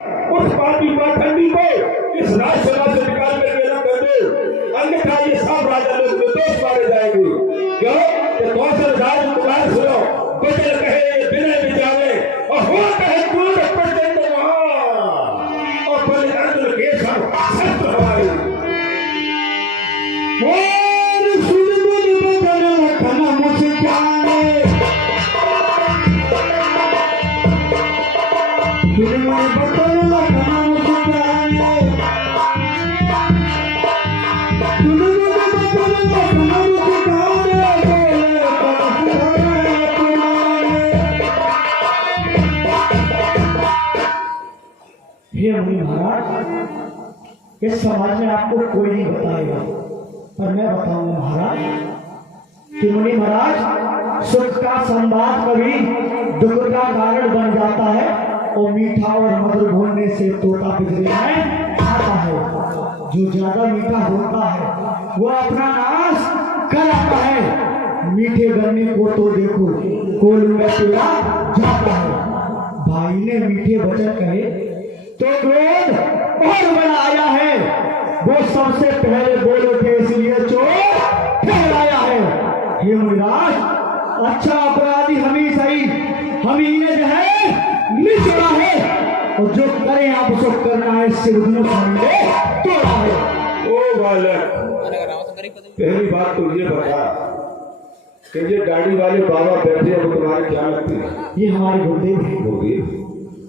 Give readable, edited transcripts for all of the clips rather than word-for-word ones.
उस पापी पाखंडी को इस राज्यसभा से निकाल कर अलग कर दो, अन्यथा ये सब राजा लोग निर्दोष मारे जाएंगे। क्यों कि कौशल राजकुमार सुनो, बचल कहे ये विनय बिजावे और हो कहे क्रोध प्रचंड महान, और बलि अर्जुन के सब शस्त्र हमारे। और सुरमुनि बदन लखन मुस्काने, सुरमुनि बदन लखन मुस्काने, सुरमुनि बदन लखन मुस्काने, हे मुनि महाराज, इस समाज में आपको कोई नहीं बताएगा, पर मैं बताऊंगा महाराज कि मुनि महाराज, सुख का संवाद कभी दुख का कारण बन जाता है, और मीठा और मधुर बोलने से तोता पिंजरे में आता है। जो ज्यादा मीठा होता है वो अपना नाश कर आता है। मीठे गन्ने को तो देखो कोल में तेरा जाता है। भाई ने मीठे वचन कहे तो क्रोध और बनाया है, वो सबसे पहले बोले थे इसलिए चोर ठहराया है। हे मुनिराज, अच्छा अपराधी हम ही सही, हम ही ने जो है निचोड़ा है, और जो करें आप उसको करना है, सिरधनुष हमने तोड़ा है। ओ बालक, पहली बात तो ये बता कि ये गाड़ी वाले बाबा बैठे हैं, वो तुम्हारे क्या लगते हैं? ये हमारे गुरुदेव हैं। गुरुदेव।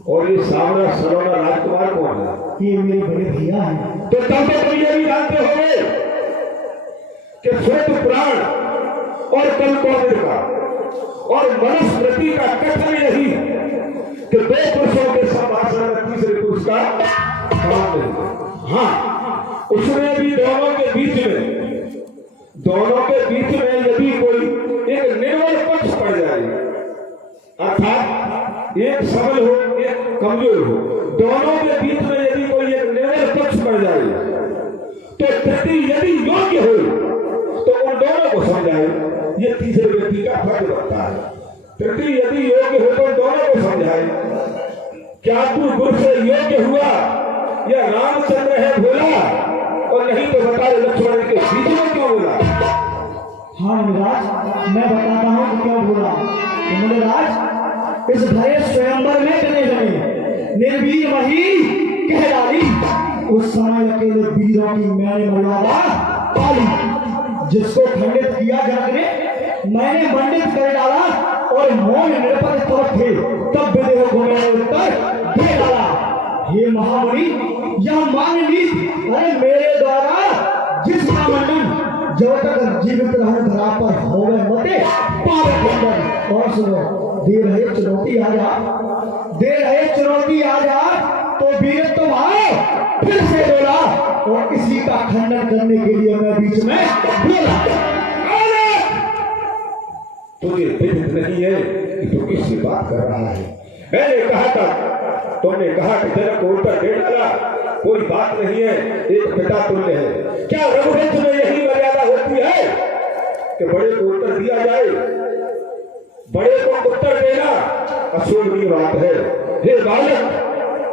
और ये सावरा सलोना राजकुमार कौन है? ये मेरे बड़े भैया हैं। तो तब तो तुम ये भी जानते होंगे कि श्वेत पुराण और कल्पौर का और मनुस्मृति का कथन यही कि दो पुरुषों के संभाषण में तीसरे पुरुष का काम नहीं। हाँ, उसमें भी दोनों के बीच में यदि कोई एक निर्बल पक्ष पड़ जाए, अर्थात एक सबल हो एक कमजोर हो, दोनों के बीच में यदि कोई एक निर्बल पक्ष पड़ जाए, तो तृतीय यदि योग्य हो तो उन दोनों को समझाए। ये तीसरे व्यक्ति का फर्ज बनता है। तृतीय यदि योग्य हो तो दोनों को समझाए। क्या तू गुरु से योग्य हुआ या रामचंद्र है भोला, और नहीं तो बता लक्ष्मण के बीच में क्यों बोला? हाँ मुनिराज, मैं बताता हूँ कि क्यों बोला। मुनिराज, इस भरे स्वयंवर में चले गए, निर्वीर वही कह डाली, उस समय अकेले वीरों की मैंने मर्यादा पाली। जिसको खंडित किया जग ने मैंने मंडित कर डाला, और मौन निरपद तब थे तब विदेह को मैंने उत्तर दे डाला। हे महामुनि, यह मान लीजिए, अरे मेरे द्वारा जिसका मंडन जब तक जीवित रहने धरा पर हो गए मते पावे खंडन। और सुनो, दे रहे चुनौती आ जा, दे रहे चुनौती आ जा, तो वीर तुम आओ। फिर से बोला, और इसी का खंडन करने के लिए मैं बीच में बोला। तुझे विदित नहीं है कि तू किससे बात कर रहा है। मैंने कहा था, तुमने कहा कि जनक को उत्तर दे डाला, कोई बात नहीं है, एक पिता तुल्य है। क्या रघुवंश में यही मर्यादा होती है कि बड़े को उत्तर दिया जाए? बड़े को उत्तर देना अशोभनीय बात है। हे बालक,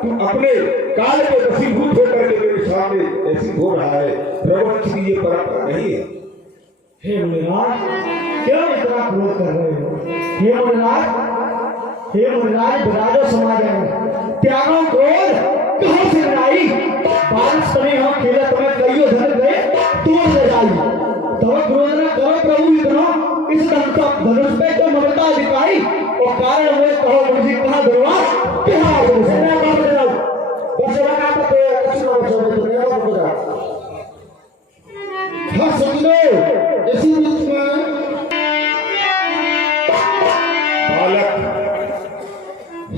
तू अपने काल के वशीभूत होकर के मेरे सामने ऐसी हो रहा है। रघुवंश की ये परंपरा नहीं है। हे मुनिराज, क्यों इतना क्रोध कर रहे हो? हे मुनिराज, हे मुनिराज, विराजो समाज है, त्यागो क्रोध कहाँ से लाई? बारिश तने हम खेले तुम्हें कईयों धन गए तोड़ ले जाई। तब क्रोध न करो प्रभु इतना, इस धनुष पे तो ममता दिखाई, और कारण हुए कहो मुझे कहाँ धरवा कहाँ इसी बीच में बालक,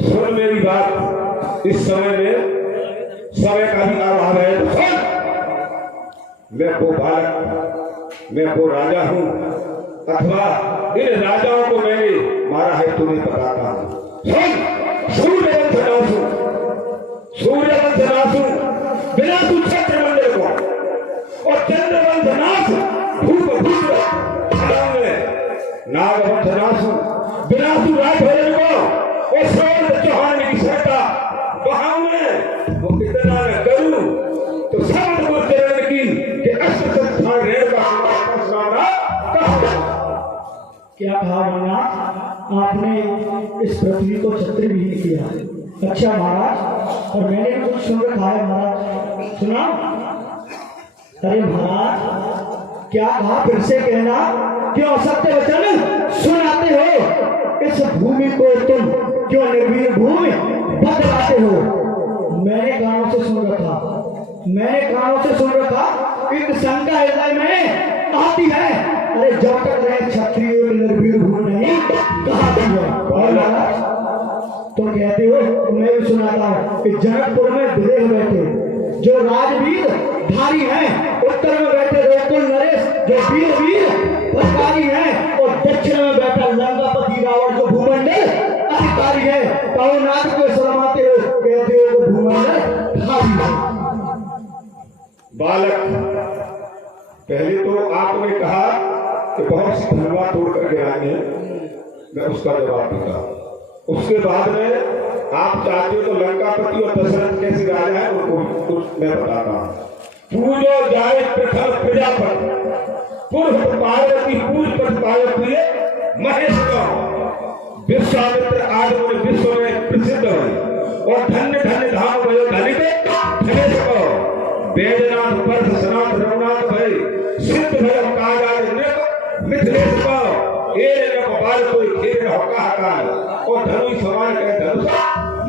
सुन मेरी बात। इस समय में समय का भी अभाव है, तो सुन। मैं वो बालक, मैं वो राजा हूं, अथवा इन राजाओं को मैंने मारा है तुम्हें बताता हूं। सुन, सूर्यवंश नासु, सूर्यवंश नासु, विनाशु छत्रमंडल को, और चंद्रवंश नाश भूप भूप नागवंश नासु, विनाशु राजभवन को, और सौर चौहान की सत्ता वहां में इतना न करूं तो सब गुरुचरण की कि अष्ट संस्थान रेणुका सुनाना कहा। क्या कहा महाराज? आपने इस पृथ्वी को छत्र भी नहीं किया। अच्छा महाराज, और मैंने कुछ सुन रखा है महाराज, सुना? अरे महाराज, क्या कहा फिर से कहना, क्यों असत्य वचन सुनाते हो? इस भूमि को तुम क्यों निर्वीर भूमि बदलाते हो? मैंने कानों से सुन रखा, एक शंका हृदय में आती है, अरे जब तक रहे क्षत्रिय निर्वीर भूमि नहीं कहाती है। और महाराज तुम कहते हो, मैं भी सुनाता हूँ कि जनकपुर में विदेह बैठे जो राजवीर धारी हैं, उत्तर में बैठे रघुकुल नरेश जो वीर प्रकारी हैं, और दक्षिण में बैठा लंकापति रावण जो भूमंडल अधिकारी है। कहो नाथ को शर्माते हो, कहते हो कि भूमंडल भारी है। बालक, पहले तो आपने कहा कि बहुत सी धनवा तोड़ करके आए हैं, मैं उसका जवाब दूंगा। उसके बाद में आप चाहते हो तो लंकापति और दशरथ कैसे राजा है उनको मैं बताता हूँ। पूजो जाए प्रथम प्रजापति, पूर्व पार्वती पूज पार्वती महेश का विश्वामित्र आदि विश्व में प्रसिद्ध है, और धन्य धन्य धाम भयो धनिक धनेश को वेदनाथ पर्थ सनाथ रघुनाथ भय सिद्ध भय काजाज नृप मिथिलेश को ए नक बाल कोई खेल हो कहा और धनुष समान के धनुष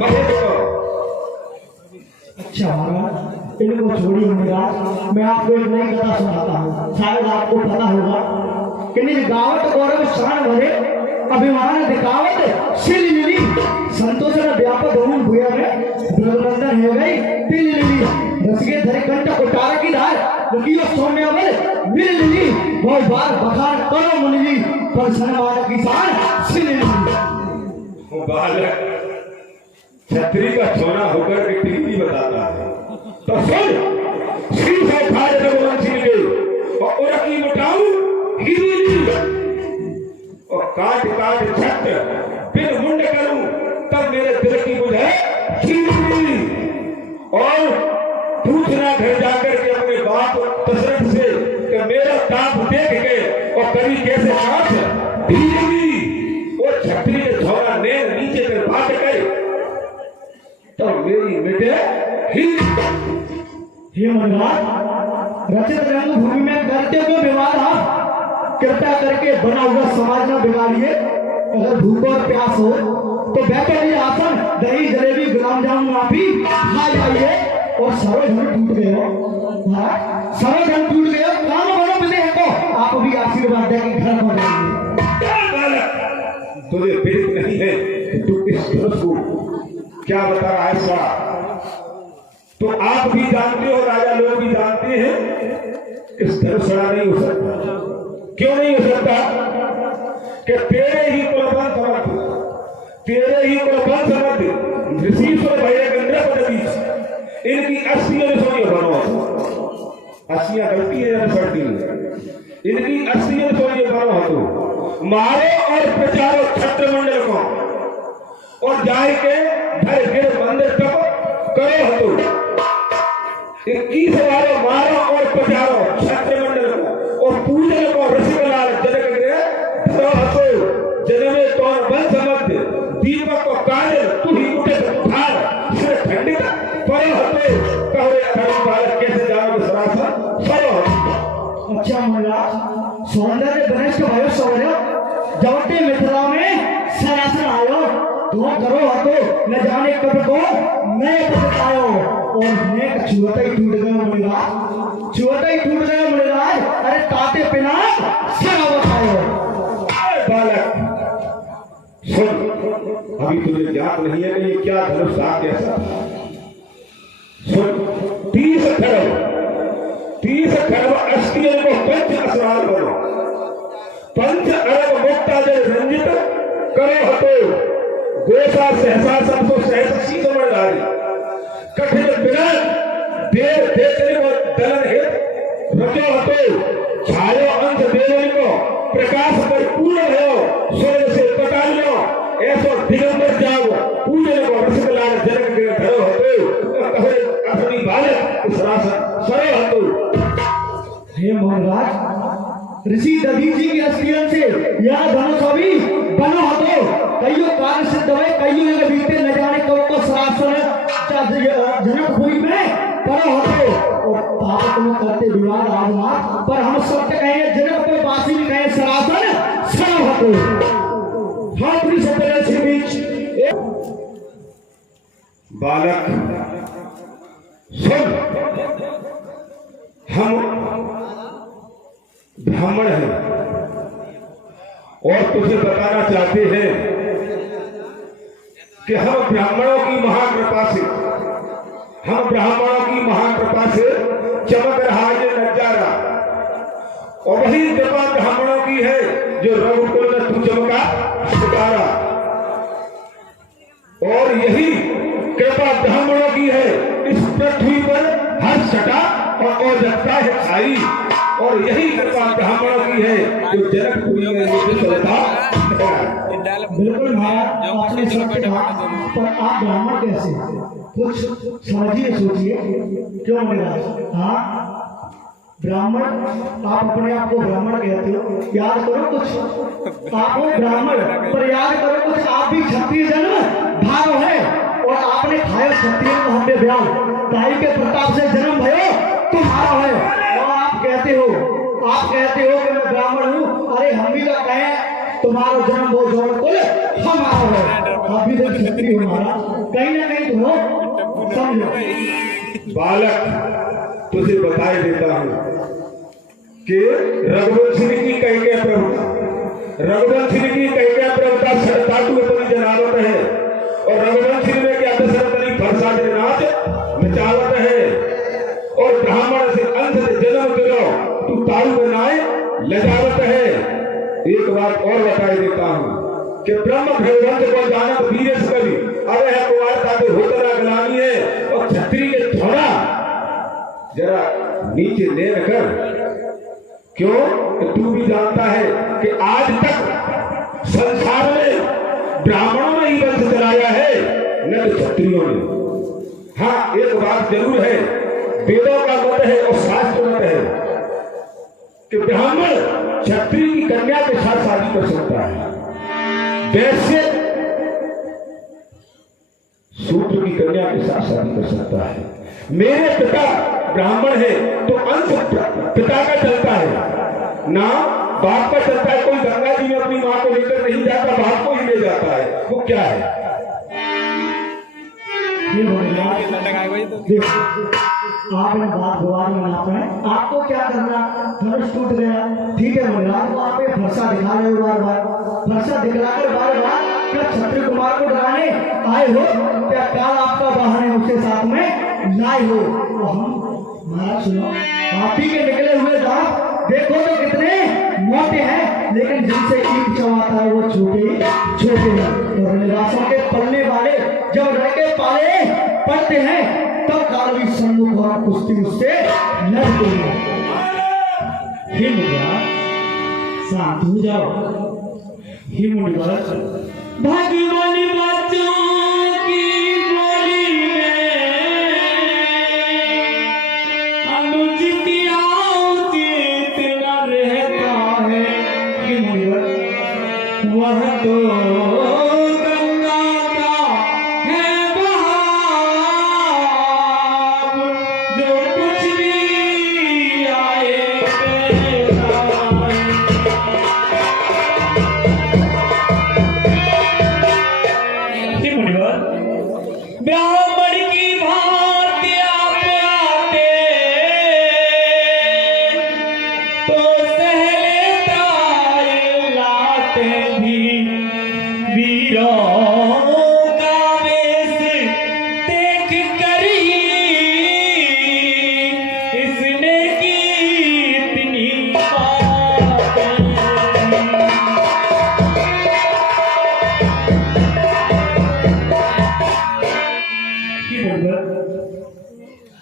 महेश को। अच्छा महाराज, इनको छोड़िए महाराज, मैं आपको एक नई कथा सुनाता हूँ, शायद आपको पता होगा कि गावत गौरव शान भरे अभिमान दिखावत सिल मिली संतोष व्यापक बहुन भूया में ब्रह्मंदन है गई तिल मिली रसगे धरे कंठ कोटार की धार लुकियो सौम्य बल मिल मिली बहुत बार बखान करो मुनि पर सन्मान किसान सिल मिली। बालक, छतरी का छोना होकर के टीवी बताता है तो सुन, सिर से खाए भगवान सिंह के और उनकी मुटाऊ हिरी और काट काट छट फिर मुंड करूं तब मेरे दिल की बुझे खीरी। और पूछना घर जाकर के अपने बाप दशरथ से कि मेरा ताप देख के और कभी कैसे काट धीरी और छतरी के छोरा ने नीचे कर बात करे तो मेरी मिटे हे महाराज, रचित रंगभूमि में करते को विवाद आप कृपया करके बना हुआ समाज न बिगाड़िए। अगर भूख और प्यास हो तो बैठे लिए आसन दही जलेबी गुलाब जामुन माफी खा जाइए। और सर्वधन टूट गए हो महाराज, सर्वधन टूट गए हो, काम बनो मिले हैं तो आप भी आशीर्वाद दे के घर पर जाइए। तुझे पीड़ित नहीं है कि तू इस धनुष को क्या बता रहा है सारा, तो आप भी जानते हो, राजा लोग भी जानते हैं इस धनुष नहीं हो सकता। क्यों नहीं हो सकता? कि तेरे ही कुलबन समर्थ ऋषिश्वर भैया गंद्र पद इनकी अस्थियां सोनी बनो, अस्थियां गलती है या बढ़ती है, इनकी अस्थियां सोनी बनो तो मारो और प्रचारो छत्र मंडल को और जाए के घर गिर मंदिर तक करो हतो 21 बार मारो और प्रचारो छत्र मंडल को और पूजन को रसिकलाल जनक दे धरो हतो जन्मे तौर बन समझ दीपक को काजल तू ही उठे उठार सिर खंडित परो हतो कहोरे अधर्म बालक कैसे जाओगे सरासर सरो। अच्छा महाराज, सौंदर्य बनिष्ठ भयो सौर्य जवटे मिथिला में सरासर आयो तो करो हतो न जाने कब को मैं बतायो और मैं छुअता ही टूट गया मुनिराज, छुअता ही टूट गया मुनिराज। अरे ताते पिना सब बतायो। बालक सुन, अभी तुझे ज्ञात नहीं है कि ये क्या धनुष था कैसा। सुन, 30 खरब अस्थियों को पंच असराल बनो, 5 अरब मुक्ता जल रंजित करो हतो गोसा सहसा सबको सहस सी समझदारी कठिन बिना देव देखने को दलन हित रचो हतो छायो अंत देवन को प्रकाश पर पूर्ण हो स्वर्ग से पटालियो ऐसो दिगंबर जाओ पूजन को रसकलाल जनक के धरो हतो ऋषि दधीची की अस्थिरन से यह धनुष अभी बनो हतो कईयो कार्य सिद्ध हुए कईयो युग बीते न जाने कब को सरासर जनकपुरी में पड़ो होते और पाप तुम करते विवाद राजमार्ग पर हम सत्य कहेंगे जनकपुर वासी भी कहें सरासर सर होते हाँ पुलिस के बीच बालक सुन, हम ब्राह्मण हैं और तुझे बताना चाहते हैं कि हम ब्राह्मणों की महाकृपा से चमक रहा है ये नजारा, और वही कृपा ब्राह्मणों की है जो रघुकुल में तू चमका सितारा, और यही कृपा ब्राह्मणों की है इस पृथ्वी पर हर छटा और जगता है खाई, और यही कृपा ब्राह्मणों की है जो जनकपुरी में चलता। बिल्कुल महाराज आपने सत्य कहा, पर आप ब्राह्मण कैसे कुछ समझिए सोचिए क्यों महाराज। हाँ ब्राह्मण, आप अपने आप को ब्राह्मण कहते हो, याद करो कुछ आप हो ब्राह्मण, पर याद करो कुछ आप भी क्षत्रिय जन्म भाव है, और आपने खाया क्षत्रिय को हमने ब्याह ताई के प्रताप से जन्म भयो तुम्हारा है, और आप कहते हो कि मैं ब्राह्मण हूँ। अरे हम भी तो कहें तुम्हारा जन्म वो जोड़ कुल हमारा है, आप भी तो क्षत्रिय हो महाराज, कहीं ना कहीं तुम हो, समझो। बालक तुझे बताए देता हूँ कि रघुवंशिनी की कैकेय प्रभुता सरताटु अपनी जनावत है, और रघुवंशिनी में क्या दशरथ ने भरसा नाच नचावत है, और ब्राह्मण से अंश से जन्म दिलो तू तारू बनाए लजावत है। एक बात और बताए देता हूँ कि ब्रह्म भगवंत को जानत वीरेश कवि अरे है कुमारता के होतरा गलानी है, और क्षत्रिय के थोड़ा जरा नीचे ले कर, क्यों कि तू भी जानता है कि आज तक संसार में ब्राह्मणों ने ही वंश चलाया है न तो क्षत्रियों ने। हाँ एक बात जरूर है, वेदों का मत है और शास्त्र मत है कि ब्राह्मण क्षत्रिय की कन्या के साथ शादी कर सकता है, वैश्य शूद्र की कन्या के साथ शादी कर सकता है। मेरे पिता ब्राह्मण है तो अंश पिता का चलता है ना बाप का चलता है। कोई गंगा जी में अपनी मां को लेकर नहीं जाता, बाप को ही ले जाता है। वो क्या है? आपने बात विवाद में ना पाए, आपको क्या करना, धनुष टूट गया ठीक है महाराज, तो आप ये फरसा दिखा रहे हो बार बार, फरसा दिखलाकर बार बार क्या क्षत्रिय कुमार को डराने आए हो, क्या काल आपका वाहन है उसके साथ में लाए हो। तो हम महाराज सुनो, आप ही के निकले हुए दांत देखो तो कितने मोटे हैं, लेकिन जिनसे ईट चबाता है वो छोटे हैं, और निवासों के पलने वाले जब रखे पाले पड़ते हैं तब कालवी सम्मुख और कुश्ती उससे लड़ते हैं। हे मुनिवर शांत हो जाओ, हे मुनिवर भगवान बच्चों की बोली में अनुचित उचित न रहता है। हे मुनिवर वह तो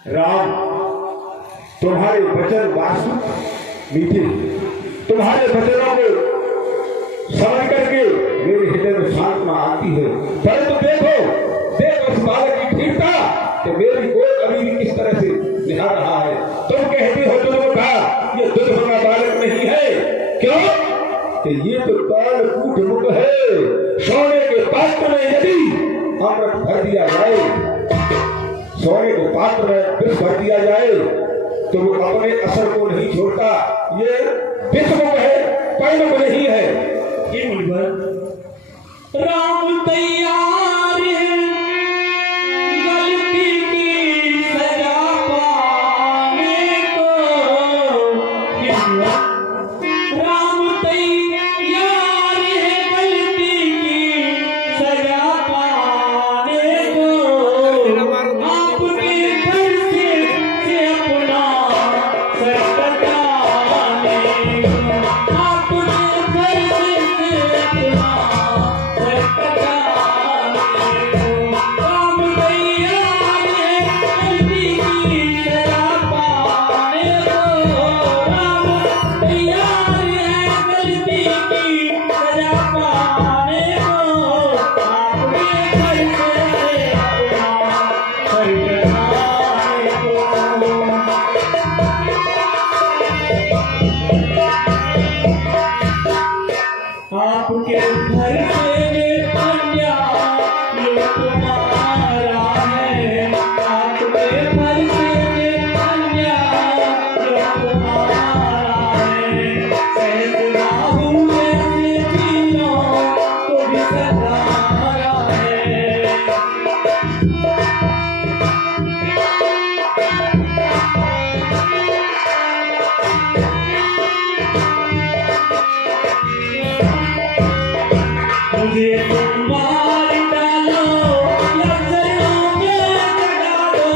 राम तुम्हारे वचन वास्तु मीठे, तुम्हारे वचनों को समझ करके मेरे हृदय में सांत्वना आती है। परंतु देखो उस बालक की धीरता कि मेरी कोई अभी भी किस तरह से निहार रहा है। तुम कहते हो तुमको कहा ये दूध भरा बालक नहीं है, क्यों कि ये तो कालकूट मुख है। सोने के पात्र में यदि अमृत भर दिया जाए, सोने के पात्र में विष भर दिया जाए तो वो अपने असर को नहीं छोड़ता। ये विषमुख है, परिमुख नहीं है। ये मुनिवर राम तैयार है गलती की सजा पाने को। ये मुनिवर राम तैयार है गलती की सजा पाने को। आपके घर से अपना सर कटाने को। आपके घर से अपना सर कटाने को। राम तैयार है गलती की सजा पाने को। राम तैयार है गलती की सजा पाने को। आपके घर से अपना सर कटाने को। आपके घर से कन्या ये तुम्हारा है। आपके घर से कन्या ये तुम्हारा है। फैसला हुए से तीनों को भी सहारा है। मुझे तुम मार डालो या जन्मों में जगा दो।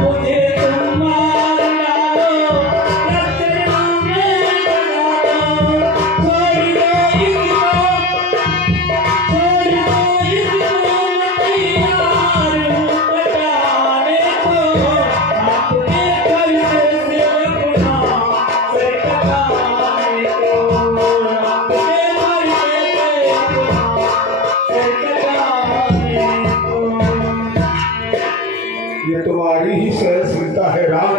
मुझे तुम मार डालो या जन्मों में जगा दो। छोड़ दो इसको मैं तैयार हूँ कटाने को। आपके घर से अपना सर कटाने को। आपके घर से अपना सर कटाने को। ये तुम्हारी ही सहनशीलता है राम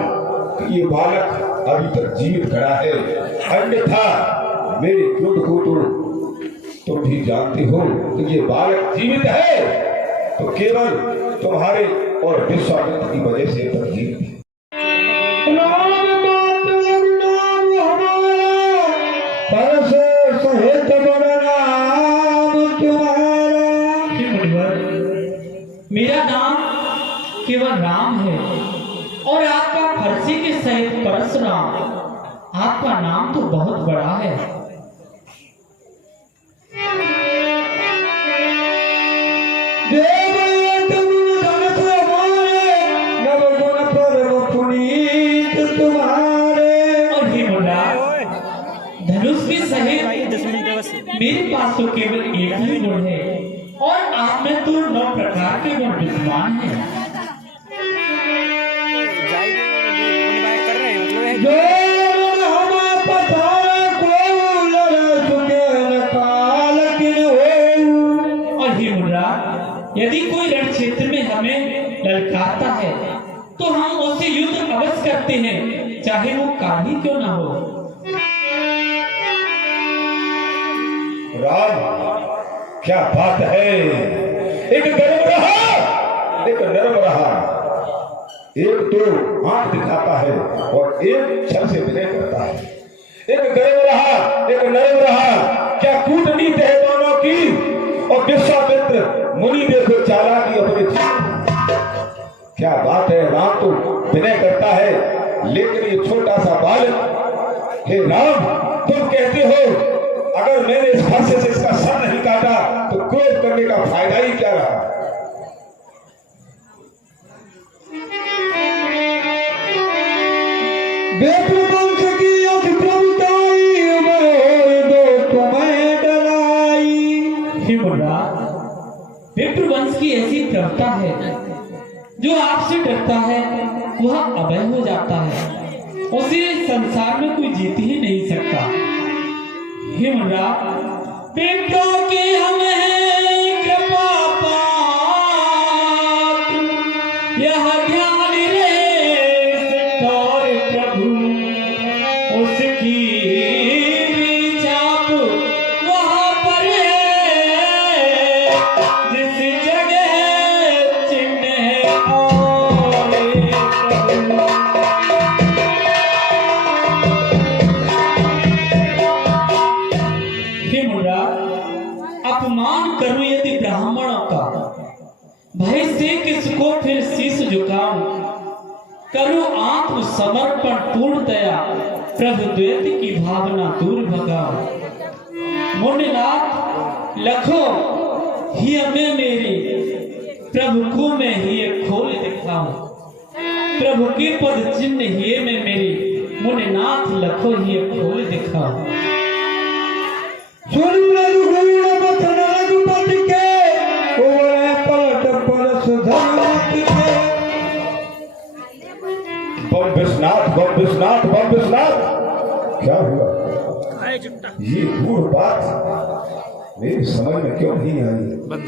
कि ये बालक अभी तक जीवित खड़ा है। अन्यथा मेरे क्रोध को तो तुम भी जानते हो कि ये बालक जीवित है तो केवल तुम्हारे और विश्वामित्र की वजह से तक जीवित है। मेरा नाम केवल राम है और आपका फर्जी के सहित परशुराम। आपका नाम तो बहुत बड़ा है। और हे मुन्ना, धनुष के सहित मेरे पास तो केवल एक ही गुण है और आप में तो 9 प्रकार के गुण विद्यमान हैं। और हे मुन्ना, यदि कोई रण क्षेत्र में हमें ललकारता है तो हम उससे युद्ध अवश्य करते हैं, चाहे वो काल ही क्यों ना हो। राम क्या बात है। एक गर्म रहा, एक नरम रहा, एक तो आंख दिखाता है और एक छल से विनय करता है। एक गर्म रहा, एक नरम रहा, क्या कूटनीति है दोनों की। और विश्वामित्र मुनि देखो चालाकी अपने जीवन। क्या बात है, राम तो विनय करता है लेकिन ये छोटा सा बालक। हे राम, तुम कहते हो अगर मैंने इस फरसे से इसका सर नहीं काटा तो क्रोध करने का फायदा ही क्या रहा। वंश की अतिप्रभुताई दो तुम्हें डराई। हे मुन्ना, विप्रवंश की ऐसी प्रवृत्ता है जो आपसे डरता है वह अभय हो जाता है। उसे संसार में कोई जीत ही नहीं सकता। हे मुन्ना, विप्रों के हम हैं कृपा पात्र, यह ध्यान करो आत्म समर्पण पूर्णतया, प्रभु द्वैत की भावना दूर भगाओ। मुनिनाथ लखो ही में मेरी, प्रभु को मैं ही खोल दिखाऊं। प्रभु के पद चिन्ह ही में मेरी, मुनिनाथ लखो ही खोल दिखाओ। सुन रघुगुण बचन रघुपति के, ओए पलट परस धर्मत के। बम विश्वनाथ, बम विश्वनाथ, बम विश्वनाथ, क्या हुआ? ये बूढ़ बात मेरी समझ में क्यों नहीं आई?